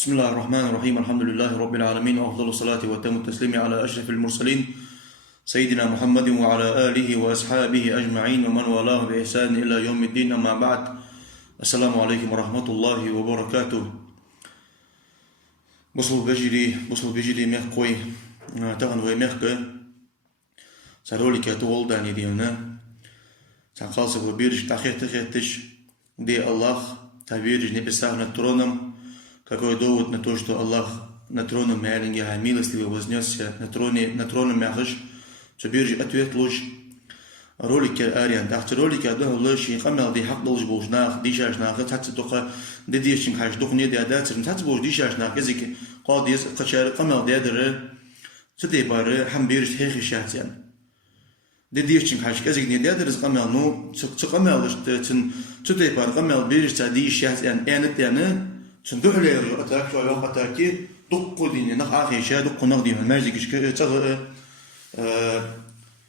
بسم الله الرحمن الرحيم. الحمد لله رب العالمين، وأفضل الصلاة وأتم التسليم على أشرف المرسلين سيدنا محمد وعلى آله وأصحابه أجمعين ومن والاه بإحسان إلى يوم الدين. أما بعد، السلام عليكم ورحمة الله وبركاته. بصل بجري مخكوي تغن ومخك سارولي كاتول داني ديونا سانخالص وبيرج تخيتش دي الله تبيرج نبساغنا ترونم какой довод на то, что Аллах на троне мягкий, милостивый вознесся на троне мягкий, что биржи ответ луч ролики ариан, так ролики одно лучше, камел ди хак должен был знак, дишаш нах, цац только дедишин хаш дух не диадат, цац был дишаш нах, язык قاديس قشر камел диадер, цеты бары хам бирж хехи шатян. دديشين хаш язык не диадер, камел ну камел цен цеты бары камел бирж цади шатян, энет صندوق لي أتاك شو يوم أتاكي دق ديني نخ آخر شيء دق نقدي من ماجيك إيش كتغ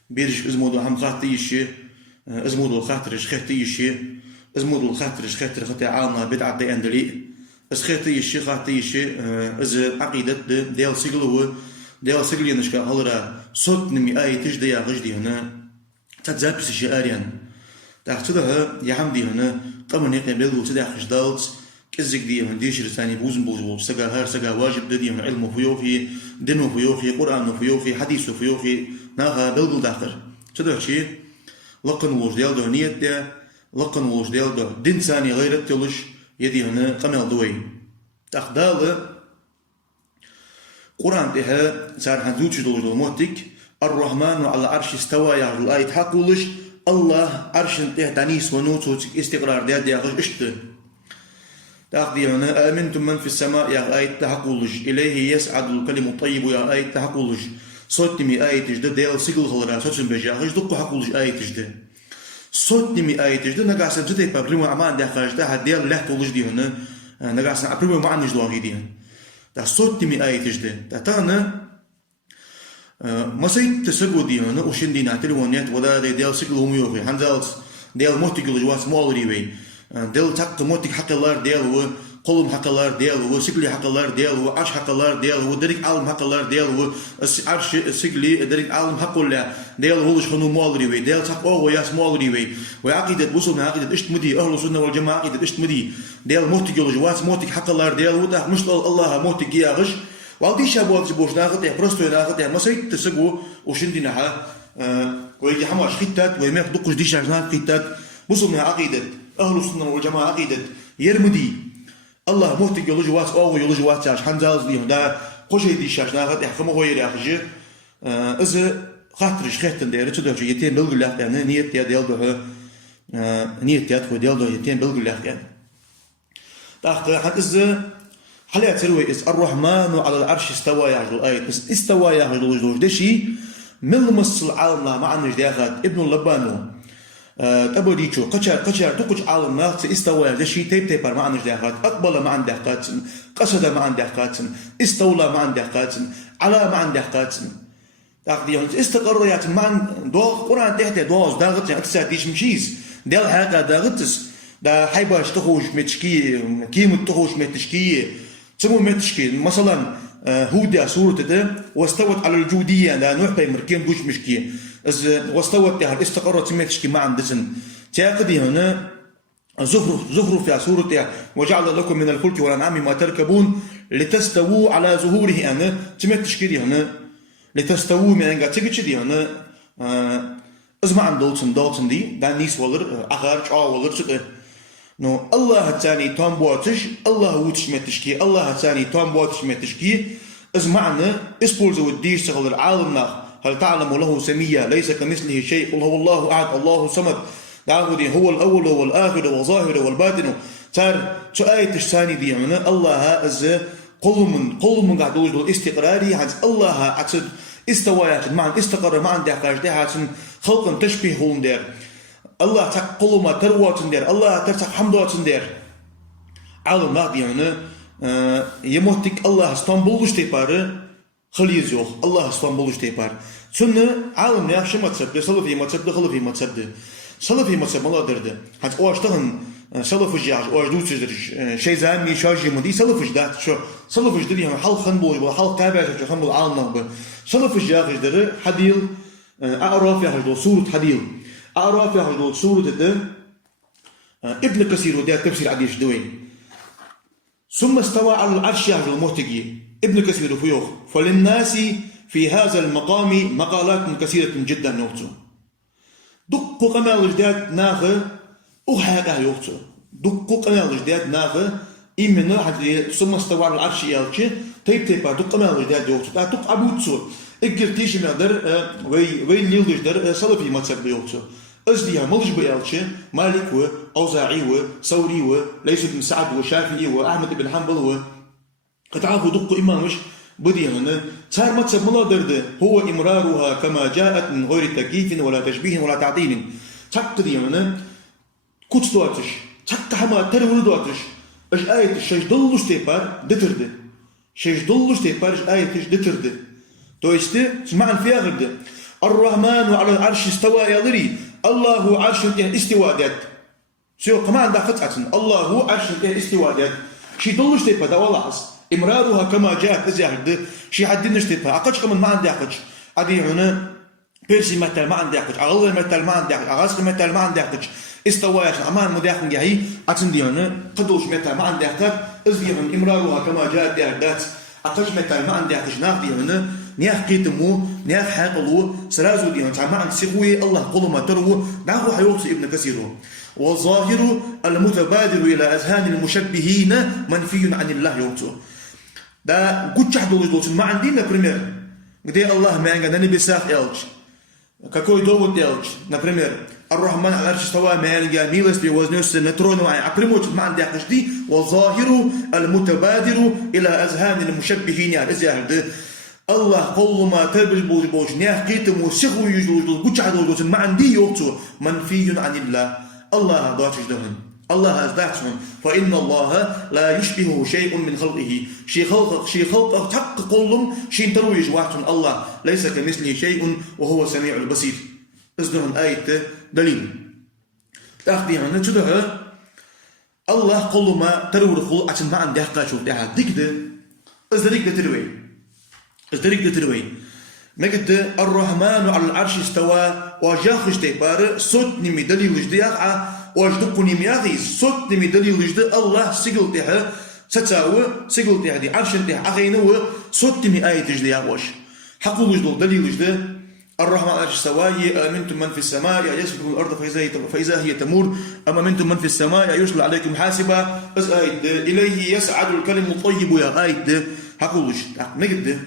بيرش إزمودو هم خاطي شيء إزمودو خاطرش خاطي شيء إزمودو خاطرش خاطر عالنا بدعة أندلي إز خاطي شيء إز عقيدة ديال سجل نشكا هالرا صوت نمي آية تجدي غجدي هنا تتزابس شيء آريان تحتها يحمدي هنا قمن يقبل وتدع خجدالت كزك دي هنديش رساني بوزن بوزن سجا واجب ددي من علم فيوخي دين فيوخي قرآن فيوخي حديث فيوخي ناها بلد داخل تدعو شيء لقن ووش ديال دو نيت دي لقن ووش ديال دو دين ثاني غير التلش يدي هنا قمل دوي تخدال قرآن تها صار هنزوج دو موتك الرحمن على عرش استوى يا الآية حقولش الله عرش تها تانيس ونوت استقرار دي غش اشت تأخذي هنا آمنتم من في السماء يا آية تحقولج إليه يسعد الكلم الطيب يا آية تحقولج صوتني آية تجد ديال سيقل خلرا صوتن بجاهج دقو حقولج آية تجد صوتني آية تجد نقاسم جدي بابريمو عمان ده خارج ده ديال له تولج دي هنا نقاسم أبريمو معن جدوان دي هنا ده صوتني آية تجد ده تانا ما سيد تسقو دي هنا وشن دي نعتلي ونيت ودا ديال سيقل هم يوخي هنزالت ديال موتيقل جواس مولري وي ديال تاق موتك حق الله ديال هو قلم حق الله ديال هو سجلي حق الله ديال هو عرش حق الله ديال هو درك عالم حق الله ديال هو عرش سجلي درك عالم حق الله ديال هو شنو مولري وي ديال تاق او ياس مولري وي وعقيدة وصلنا عقيدة اشتمدي اهل السنة والجماعة عقيدة اشتمدي ديال موتك جواس موتك حق الله ديال هو تاق مش الله موتك يا غش وعدي شابوات بوش ناخذ يا برستو ناخذ يا ما سيد تسقو وشندينها ويجي حماش خيتات ويماخ دقش ديش عشان خيتات وصلنا عقيدة أهل السنة والجماعة عقيدة يرمدي الله موتك يولج وات أو يولج وات عش حنزاز ديهم دا قشي دي شاش ناخد يحكمه هو يراخج إذا خاطرش خاتن داير تدوش يتين بلغ الله يعني نيت يا ديال ده نيت يا تخو ديال ده يتين بلغ الله يعني تاخد حد إذا حليت سروي إس الرحمن على العرش استوى يا رجل آية بس استوى يا رجل وجدوش ده شيء من مص العالم لا مع النجدة ابن اللبانو تبوديشو قشر تقش عالم ناس استوى لشي تيب مع ندهقات أقبل مع ندهقات قصد مع ندهقات استولى مع ندهقات على مع ندهقات تقديهم استقريات مع دو قرآن تحت دوز داغت يعني تساتيش مشيز ديال هذا داغتس دا حيباش تخوش متشكي كيم تخوش متشكي سمو متشكي مثلا هودا سورة ده واستوت على الجودية دا نوح بيمركين دوش مشكي واستوت تها استقرت سميتشكي مع عندسن تاقدي هنا زخرف في سورة وجعل لكم من الفلك والأنعام ما تركبون لتستووا على ظهوره أنا سميتشكي هنا لتستووا من أنجا تيجي هنا أزمع عن دولتن دي دا نيس ولر أخارج ولر شقه نو الله الثاني توم بواتش الله وتش متشكي الله الثاني توم بواتش متشكي أزمعنا اسبولزو الديش شغل العالم ناخ هل تعلم له سمية ليس كمثله شيء قل هو الله أحد الله الصمد دعودي هو الأول والآخر والظاهر والباطن صار آية الثاني دي هنا الله از قل من قاعد وجد الاستقراري هذا الله عكس استوى مع استقر مع دحاج ده خلق تشبيه هون دير الله تقول ما تروات دير الله ترتق حمدات دير عالم نادي هنا يموتك الله اسطنبول اشتباره خليز يوخ الله اسطنبول اشتبار سنة عالم يا شو متصب سلفي متصب خلفي متصب سلفي متصب الله درده هات اواشتهن صلفج او جدوس شيء زامي شاجي مدي صلفج دات شو صلفج دري حل خنبول حل تابع شو خنبول عالنا صلفج يا در حديل اعراف يا سوره حديل اعراف يا سوره ابن كثير وده تفسير عديش دوين ثم استوى على العرش يا المهتقي ابن كثير فيوخ فللناس في هذا المقام مقالات كثيرة جدا نوتو دقوا قمال الجداد ناخذ وحاجة يوتو دقوا قمال الجداد ناخذ إيمنا حتى ثم استوى على العرش يالشي تيبا دق قمال الجداد يوتو دق عبوتسو اقرتيش مقدر وين ليل الجدار صلبي ما تسبب يوتو أزديها ملج بيالشي مالك و أوزاعي و ثوري و ليس بن سعد وشافعي وأحمد بن حنبل و قطعه دق إمامش بديهن صار متسب ملا درد هو إمرارها كما جاءت من غير تكييف ولا تشبيه ولا تعطيل تحق ديهن كوت دواتش تحق حما ترول دواتش اش آية شيش دلوش تيبار دترد شيش دلوش تيبار اش آية دترد تو يستي سمعن فيها غرد الرحمن على العرش استوى يضري الله عرش استوى داد سيو كمان داخل أتن الله عرش استوى داد شي دلوش تيبار دا والله إمرارها كما جاءت أزياد شي حد نشتبها أقش كمان ما عندي أقش أدي هنا بيرسي مثل ما عندي أقش أغلى مثل ما عندي أقش أغاسق مثل ما عندي أقش استوى عشان أمان مداخل جاي أتندي هنا قدوش مثل ما عندي أقش أزيد إمرارها كما جاءت دات أقش مثل ما عندي أقش ناخدي هنا نياخ قيتمو نياخ حاقلو سرازو دي هنا ما عند سيخوي الله قولوا ما تروا ناخو حيوصي ابن كثير والظاهر المتبادر إلى أذهان المشبهين منفي عن الله يوتو دا قد شحدوا لجدوش ما عندنا بريمير قدي الله ما عندنا نبساخ إلج كاكوي دوت إلج نبريمير الرحمن على العرش استوى ما عندنا ميلس بوزنوس نترون معي أبريموت ما عندي أحدش دي والظاهر المتبادر إلى أذهان المشبهين يعني إزاي الله قول ما تبج بوج نياح قيتم وسخو يجدوش قد شحدوا لجدوش ما عندي يوتو منفي عن الله الله ضاعت جدهن الله أزدعتهم فإن الله لا يشبهه شيء من خلقه شي خلق حق قولهم شي ترويج واحد الله ليس كمثله شيء وهو سميع البصير أزدهن آية دليل تأخذي عنه تدعى الله قول ما تروي الخلق عشان ما عنده قاشو تاعها ديك ده أزدريك ده تروي ما قلت الرحمن على العرش استوى وجاخش تبار صوت نمي دليل جديا واجدقني مياغي صوت نمي دليل جديا الله سيقل تها ستاوى سيقل تها دي عرش تها أخينو صوت نمي آية جديا واش حقو وجدل دليل جديا الرحمن على العرش استوى أمنتم من في السماء يسبق الأرض فإذا هي تمور أم أمنتم من في السماء يرسل عليكم حاسبا بس آية إليه يسعد الكلم الطيب يا آية حقو وجد ما قلت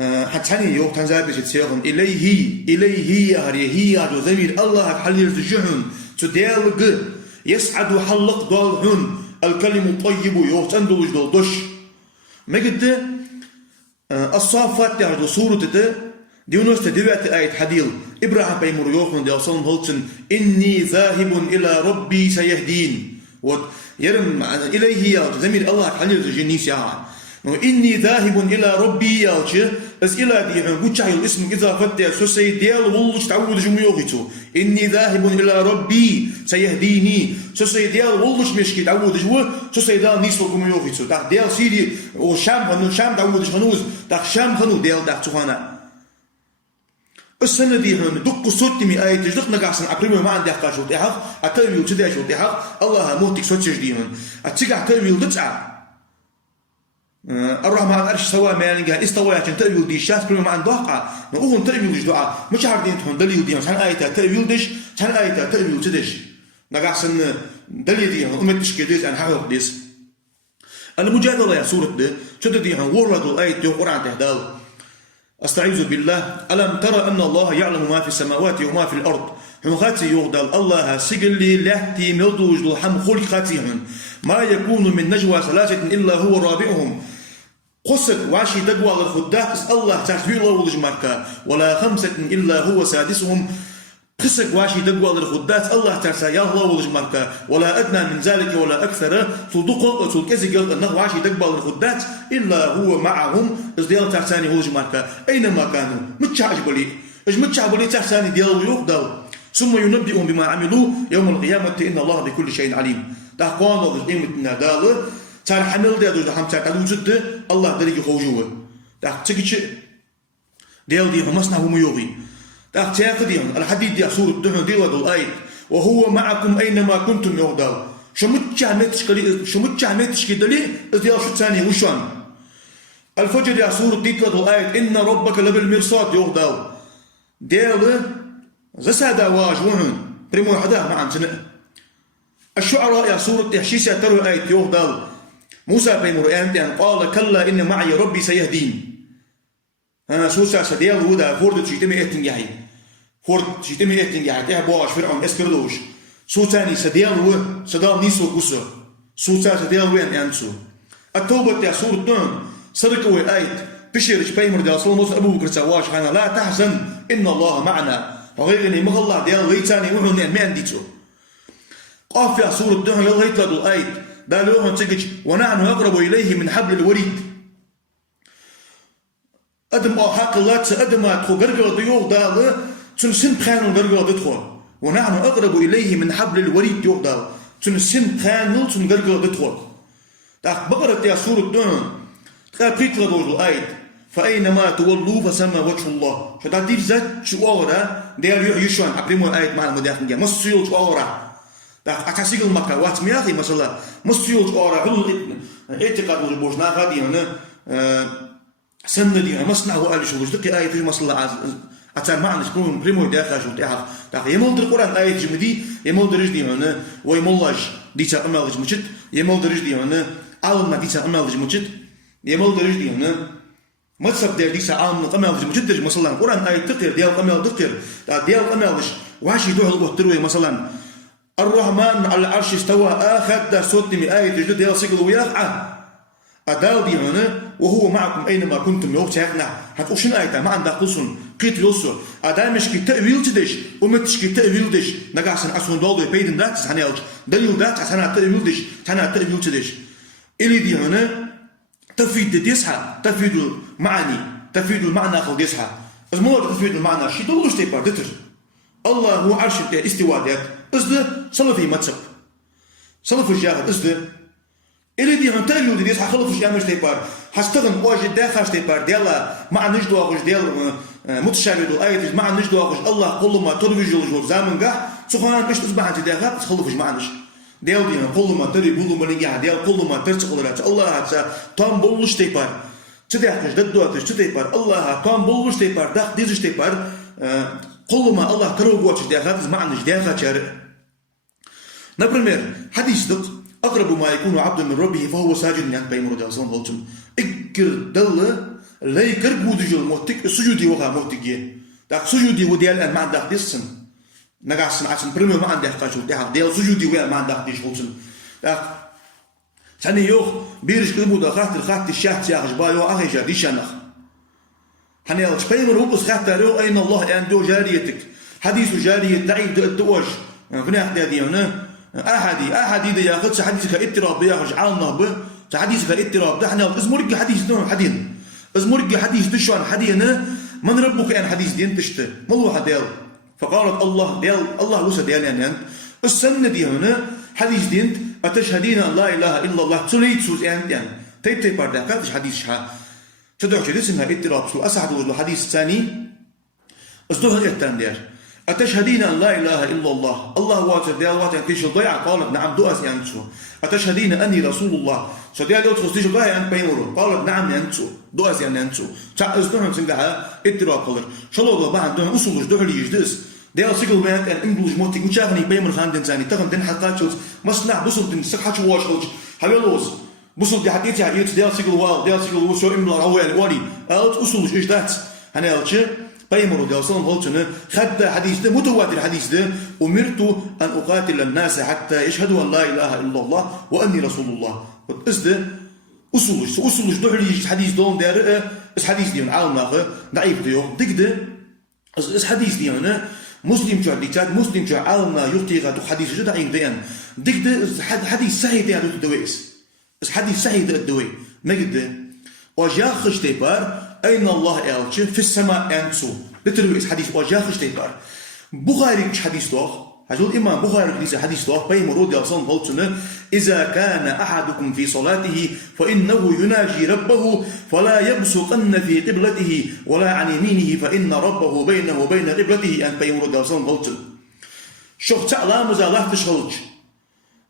حتى يوم تنزل بجتيهم إليه هي هذا زميل الله حل يرجعون تدالق يسعد حلق ضالحون الكلم الطيب يوم تندوج دش ما قد الصافات تاعو سورة ديونوس تدوات آية حديل إبراهيم بيمر يوخن دي أصلا هولتن إني ذاهب إلى ربي سيهدين ويرم إليه هذا زميل الله حل يرجعني ساعة إني ذاهب إلى ربي يالشي بس إلى دي قد شاي الاسم إذا فتح سوسي ديال والله تعود جميوغيتو إني ذاهب إلى ربي سيهديني سوسي ديال والله مشكي تعود جو سوسي ديال نيسو جميوغيتو تاع ديال سيدي وشام خنو شام تعود خنوز تاع شام خنو ديال تاع تخانا السنة دي هون دق صوت مي آية تجدق نقاسن أقريبا ما عندي أحكاش وتحق أتويل تداش وتحق الله موتك صوت تجدي هون أتسقع تأويل دتسع الرحمن على العرش سواء ما يعني استوى عشان تأويل دي الشاس كل ما عنده واقع نقول تأويل ديش دعاء مش عارفين تهون دليل دي عشان آية تأويل ديش عشان آية تأويل تدش نقاسن دليل دي هون أمد تشكيديس عن حقوق ديس المجادلة يا سورة ده شد دي هون ورد الآية دي القرآن تهدال أستعيذ بالله ألم ترى أن الله يعلم ما في السماوات وما في الأرض هم خاتي يغدل الله سجل لي لحتي ملدوج الحم خلق خاتيهم ما يكون من نجوى ثلاثة إلا هو رابعهم قصد وعشي تقوى الخداء الله تحتوي الله ولجماركا ولا خمسة إلا هو سادسهم قصد وعشي تقوى الخداء الله تحتوي الله ولجماركا ولا أدنى من ذلك ولا أكثر صدق صدق أنه وعشي تقوى الخداء إلا هو معهم إزديال تحتاني ولجماركا أينما كانوا متشعب لي إيش متشعب لي تحتاني ديال ويقدر ثم ينبئهم بما عملوا يوم القيامة إن الله بكل شيء عليم. ده قانون قيمتنا داله تار حمل ده دوج هم تار الوجود الله دريج خوجوه ده تيجي ديال دي همسنا هم يوغي ده تاخديهم الحديد دي سورة الدهن دي ودول آية وهو معكم أينما كنتم يهداو شمتش عمتش كدلي ديال شو ثاني وشان الفجر يا سورة دي ودول آية إن ربك لبالمرصاد يهداو ديال غسادا واجوهن بريمو حدا معا سنة الشعراء يا سورة تحشيسة تروي آية يهداو موسى بيمر أنت قال كلا إن معي ربي سيهدين أنا سوسا سديال ودا فورد تشيتمي إتنجاهي فورد تشيتمي إتنجاهي تها بواش فرعون إسكردوش سوساني سديال و سدال نيسو قصة سوسا سديال وين أنسو التوبة يا سورة دون صدقوا آية بشيرش بيمر ديال صلى الله أبو بكر سواش حنا لا تحزن إن الله معنا وغيرني مغلا ديال غيتاني وحنا نعم ديتو قاف يا سورة دون يلا يطلعوا الآية دالوهم تجج ونحن أقرب إليه من حبل الوريد أدم أحق الله تأدم أدخل قرقر ديوغ دال تنسن خانو قرقر دخل ونحن أقرب إليه من حبل الوريد ديوغ دال تنسن خانو تن قرقر دخل تاك بقرة يا سورة دون تقابيت لدور الآية فأينما تولوا فسمى وجه الله شو تدير ذات شوارا ديال يشوان أقرموا الآية مع المداخل جا مصيول شوارا أتحسيق المكة واتمياخي مثلا مستيوج أورا حلو اعتقاد البوجنا غادي هنا سنة دي مصنع وقال شو دقي آية في مثلا أتى معنى شكون بريمو داخل شو تاخ يمول در القرآن آية جمدي يمول درج دي هنا ويمولج دي تأمل جمجد يمول درج دي هنا عالم دي تأمل جمجد يمول درج دي هنا متصب دي تأمل قمل جمجد درج مثلا القرآن آية تقر ديال قمل تقر ديال قملش واشي دوح البوتروي مثلا الرحمن على العرش استوى آخذ ده صوت من آية جديد يصيغ وياقع أدال دي هنا وهو معكم أينما كنتم يوقعنا هتقولشن آية ما عندها قصن قيت يوسو أدال مش كي تأويل تدش ومتش كي تأويل دش نقاسن أصلا دولة بيدن داتس هنيلج دليل داتس هنا تأويل دش هنا تأويل تدش إلي دي هنا تفيد ديسها تفيد المعاني تفيد المعنى خل ديسها الموضوع تفيد المعنى شي دولش تيبار دتر الله هو عرش استواء ديت إزده صلفي متصب صلف الجاهد إزده إلي دي هم تأويل دي ديسها خلف الجاهد مش تيبار هستغن واجد داخل تيبار ديالا مع نجدو أخوش ديال متشابه الآية مع نجدو أخوش الله كل ما ترفيجو الجور زامن قاه سخوان مش تصبح أنت داخل تخلفش معنش ديال دي كل ما تري بولو منيجا ديال كل ما ترتقلات الله هتا تام بولش تيبار تداخل ددواتش تيبار الله تام بولش تيبار داخل ديزش تيبار كل ما الله تروج داخل معنش داخل شارع например حديث دق أقرب ما يكون عبد من ربه فهو ساجد يعني بين رجال صلى الله عليه وسلم إكر دل لا يكر بودج الموتك سجودي وها موتكيه داك سجودي وديال أن ما عندك ديسن نقاسن عشان بريمو ما عندك قاشو ديال سجودي ويا ما عندك ديش وصل داك ثاني يوم بيرش كلمو دا خاطر الشاه تاعش بايو أخي جادي شنخ هنيال شبيمر وبس خاطر أين الله عنده جاريتك حديث جارية تعيد الدواج فناخ دادي هنا أحدي ده ياخذ حديثك اضطراب ياخذ عالنا به حديثك اضطراب ده احنا ازمرك حديث دون حدين ازمرك حديث دشان حدينا من ربك ان حديث دين تشت ملوحه ديال فقالت الله ديال الله وسد ديال يعني انت السنه دي هنا حديث دين اتشهدين ان لا اله الا الله تريد سوز يعني تيب بعد قالش حديث شها تدعو كده اسمها اضطراب سو اسعد الحديث الثاني ازدهر التندير أتشهدين أن لا إله إلا الله الله واتر ديال واتر تيش الضيعة قالت نعم دؤس ينسو أتشهدين أني رسول الله سديال دوت خصيش الضيعة أن بينورو قالت نعم ينسو دؤس ينسو تأذنهم سنجها اضطراب قدر شلون بعد دون أصول جدول يجدس ديال سيكل بيان أن إنجلش موتي وشافني بيمر خاندن ثاني تغن دين حلقات شوز مصنع بصل دين سكحة واش خلج حبيلوز بصل دي حديتي حديت ديال سيكل وال ديال سيكل وسو إملا روال واني قالت أصول إجدات هنالش بيمر ديال صلهم قلتنا خد حديث ده متواتر حديث ده أمرت أن أقاتل الناس حتى يشهدوا أن لا إله إلا الله وأني رسول الله إزده أصولش دحلي حديث دون دار إس حديث ديون عالم آخر ضعيف ديو ديك ده إس حديث ديونا مسلم شو ديكات مسلم شو عالمنا يختي غادو حديث جو ضعيف ديان ديك ده حديث صحيح ديان دويس إس حديث صحيح دوي ما قد وجاخش تيبار أين الله ألش في السماء أنسو بترويس حديث وجاخش تيبار بخاري حديث دوخ هجول الإمام بخاري حديث دوخ بيهم رودي أصلا قلتنا إذا كان أحدكم في صلاته فإنه يناجي ربه فلا يبصقن في قبلته ولا عن يمينه فإن ربه بينه وبين قبلته أن بيهم رودي أصلا قلتنا شوف تعلم إذا الله تشغلش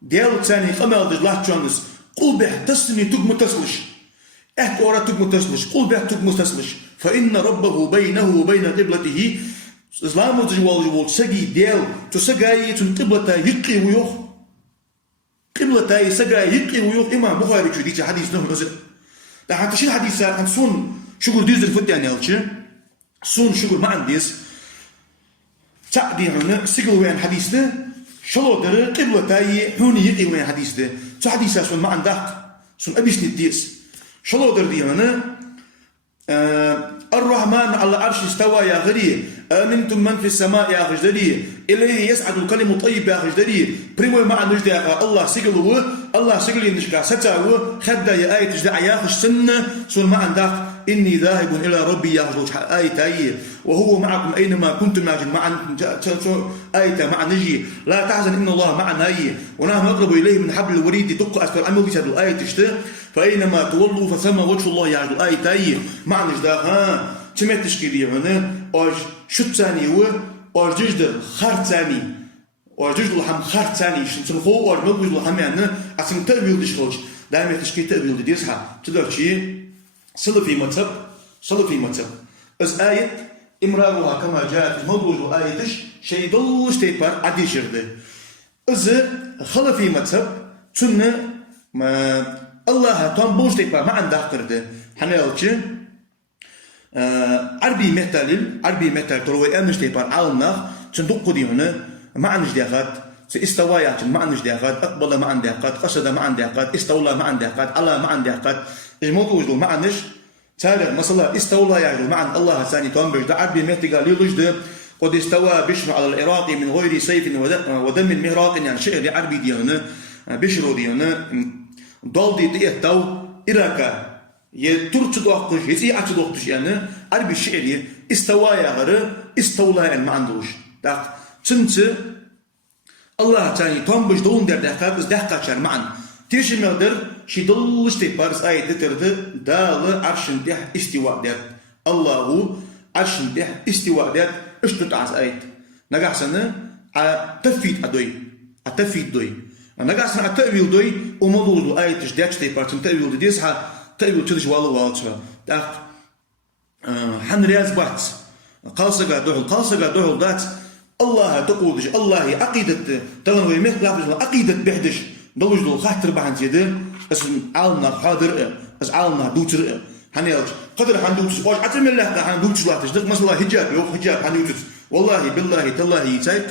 ديال ثاني قمال الله تشانس قل به تسمي تقم تسلش أورا تقم تسلش قل به تقم تسلش فإن ربه بينه وبين قبلته إسلام تجوال سجي ديال تسجاي قبلته يقي ويوخ قبلته سجاي يقي ويوخ إمام بخاري جديد حديث نهم نزل ده حتى شيء حديث عن سون شغل ديز الفت يعني ألشة سون شغل ما عنديس تعدي هنا سجل وين حديث ده شلو در قبلته هوني يقي وين حديث ده حديث سون ما عندك سون أبيش نديس شلو در دي هنا الرحمن على العرش استوى يا غري أمنتم من في السماء يا غجدري إليه يسعد الكلم الطيب يا غجدري بريمو مع نجد الله سجلوا الله سجل نشكا ستاو خدا يا آية تجدع يا خش سنة سون ما عندك إني ذاهب إلى ربي يا خش آية آية وهو معكم أينما كنتم معا آية مع نجي لا تحزن إن الله معنا آية ونحن نقرب إليه من حبل الوريد دق أسفل عمل بسبب الآية تشته فأينما تولوا فثم وجه الله يا آية آية مع نجد ها تمت تشكيلية هنا أج شو ثاني هو أج جدر خار ثاني أج جدر الحم خار ثاني شنخو أج ملك جدر الحم يعني أصلا تأويل دشخلش دائما تشكيل تأويل ديسها تقدر شيء صل في متب بس آية إمرارها كما جاءت موضوع آية شيء دلش تيبار عدي شرده إذا خل في متب تنه ما الله تنبوش تيبار ما عنده قرده حنالش عربي متال تروي أمش تيبار عالنا تندق دي هنا ما عنش ديقات استوايات ما عنش ديقات أقبل ما عن ديقات قصد ما عن ديقات استولى ما عن ديقات الله ما عن ديقات الموضوع ما عنش تالر مثلا استولى يعني ما عن الله ثاني تنبش ده عربي متقال يلجد قد استوى بشر على العراق من غير سيف ودم مهراق يعني شعر عربي دي هنا بشرو دي هنا ضل دي تيتو إراكا يترش دوقش يسيعش دوقش يعني عربي الشعري استوى يا غير استولى يعني ما عندوش ده تنت الله ثاني تنبش دون در دقات بس دقات شر معن تيش المقدر شي دلش تبارس آية ترد دال عرش ده استواء ده الله عرش ده استواء ده اشتت عز آية نجح سنة تفيد أدوي التفيد دوي نجح سنة التأويل دوي وموضوع آية تجدش تبارس التأويل ديسها تأويل تلش والله ده حن رياض بات قاصقة دوه دات الله تقودش الله عقيدة تغنوي مثل عقيدة بحدش دلوش دول خاطر بحن زيادة اسم عالنا حاضر اس عالنا دوتر هنيلج قدر حن دوتر واش عتم الله حن دوتر لا تجدق مثلا حجاب يوم حجاب حن دوتر والله بالله تالله يتايك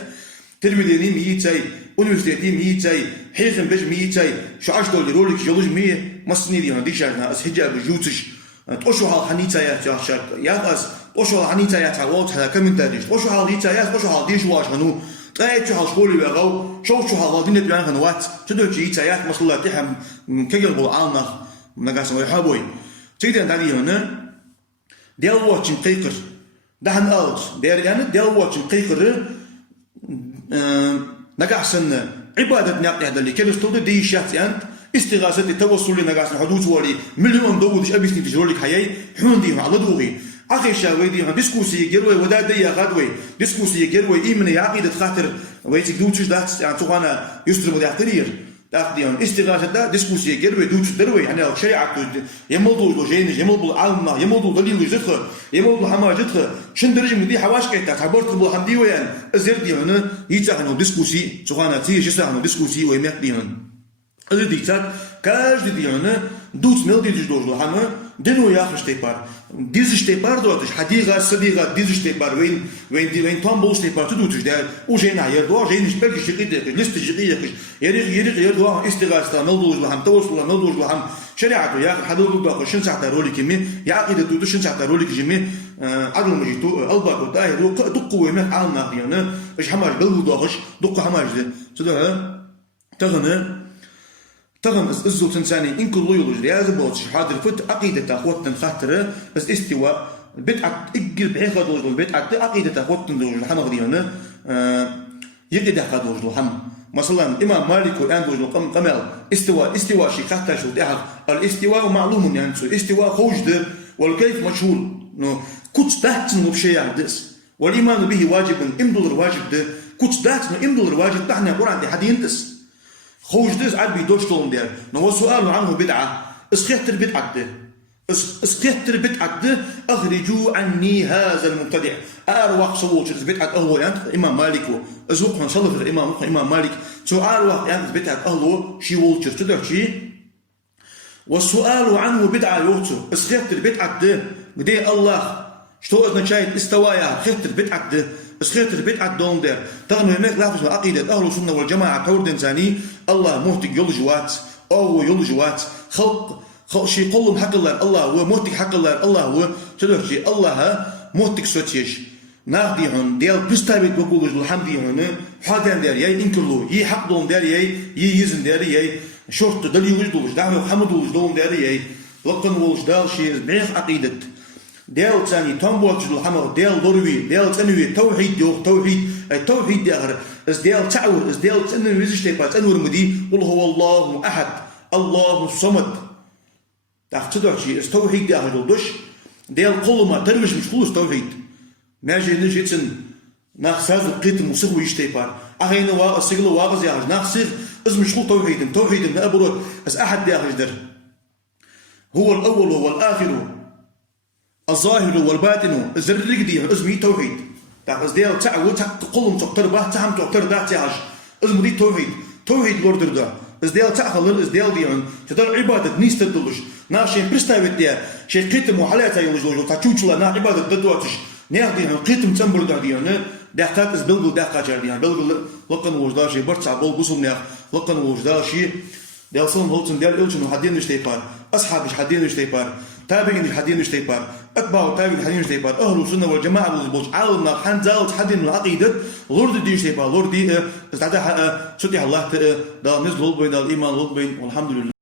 تربيتي ميتاي universiteti ميتاي حيخن بش ميتاي شو عاش دول رولك جلوج مي مسني دي هندي شارنا اس حجاب جوتش تقشوا حال حنيتا يا شارك يا اس تقشوا حنيتا يا تعوض هذا كم تدريش تقشوا حال ديتا يا تقشوا حال ديش واش هنو طيب شو هالشغل اللي بقوا شو هالدين اللي عندنا وقت تدور شيء تيات مصلى تهم كجل بالعالنا نقاس ويحبوي تيجي عندي هنا ديال واتشين قيقر ده هنقول ديال واتشين قيقر نقاسن عبادة نقد هذا اللي كل استودع دي شات يعني استغاثة التوصل لنقاس حدود ولي مليون دولش أبيسني تجرولك حياي حوندي على دوغي أخي شاوي دي ديسكوسي جروي ودا دي غدوي ديسكوسي جروي إيمن يعقيدة خاطر ويتك دوتش دات يعني تقانا يستر مدي احترير داخديون استغاثة دا ديسكوسي جروي دوتش دروي يعني الشريعة يموضوع لوجينج يموضوع عالمة يموضوع دليل جدخل يموضوع حما جدخل شن درجة مدي حواش كيتا تعبرت بالحمدي ويان أزير دي هنا يتاخنو ديسكوسي تقانا تي جساخنو ديسكوسي ويميق دي هنا أزير ديكتات كاش دي هنا دوت ميل دي جدوش لحما دنو ياخش تيبار ديزش تيبار دوتش حديقة صديقة ديزش تيبار وين تامبوش تيبار تدوتش ده وجينا يردوا جينش بلش شقيتك لست شقيتك يريق يردوا استغاثة ملدوج لهم توصل ملدوج لهم شريعته يا حدود باقي شن ساعة رولي كمي يا عقيدة دوت شن ساعة رولي كجمي عدل مجيتو الباقي ده دقوا ويمك عالنا يعني إيش حماش بلو داخش دقوا حماش ده صدق تغن إزو تنساني إن كل يولج رياض بوتش حاضر فت عقيدة أخوتن خاطر بس استواء بدعة إجل بعيخة دوج البدعة عقيدة أخوتن دوج الحمد لله يقدر قد وجد الحم مثلا إمام مالك الآن وجد قمل استواء شيء حتى شو الاستواء معلوم يعني استواء خوجد والكيف مشهور كنت تحت بشيء يحدث والإيمان به واجب إمدل الواجب ده كنت تحت إمدل الواجب تحنا القرآن دي حديث خوجد عربي دوش طول دير نو سؤال عنه بدعة اسخيت البدعة ده اسخيت البدعة ده أخرجوا عني هذا المبتدع أروح صوت البدعة أهو يعني إمام مالك أزوق من صلف الإمام مالك سؤال وقت يعني البدعة أهو شي وولتر تدر شي والسؤال عنه بدعة يوتو اسخيت البدعة ده بدي الله شتو أزنا شايد استوايا خيت البدعة ده اسخيت البدعة دون دير تغنو يميك لافظ عقيدة أهل السنة والجماعة تورد ثاني الله مهتك يلجوات أو يلجوات خلق شي قولهم حق الله هو مهتك حق الله هو تدر شي الله مهتك سوتيش ناخدي هون ديال بستابيت بقولج الحمد هون حادان دير ياي انكلو يي حق دون دير ياي يزن دير ياي شرط دل يوجدوش دعوه محمد وجد دون دير ياي لقن وجد دال شي بعيق عقيدة ديال ثاني تنبوت الحمد ديال ضروي ديال تنوي توحيد ديال ديال تعور ديال تنوي زشتي تنور مدي قل هو الله احد الله الصمد تاخذ شي توحيد ديال دوش ديال كل ما ترويش مش خلص توحيد ناجي نجيتن ناخذ القيت موسيقى ويشتيبار اخينا واغسل واغز يا ناخذ اسم مش توحيد من ابرد بس احد يا هو الاول هو الاخر الظاهر والباطن الزرق دي اسمي توحيد تاخذ ديال تعود تقولم تقتربه تعم تقتر ذات تاج اسم دي توحيد لوردر ده از ديال تاخذ از ديال ديون تدل عباده نيست تدلش ناشين برستاويت دي شي قيت محالات يوجلو تاچوچلا نا عباده ددواتش ناخدي قيتم تنبر ديون داخات از بلغل داخا جارديان بلغل لقن وجداشي برصع بول بوسم ناخ لقن وجداشي ديال صون هولتن ديال الجن حدين نشتيبار اصحاب حدين نشتيبار تابعين حدين نشتيبار اتباع تابعين حدين نشتيبار اهل السنه والجماعه والبوش عالنا حنزاوت حدين العقيده لورد دي نشتيبار لورد دي استعدى ستي الله دا نزل بين الايمان والحمد لله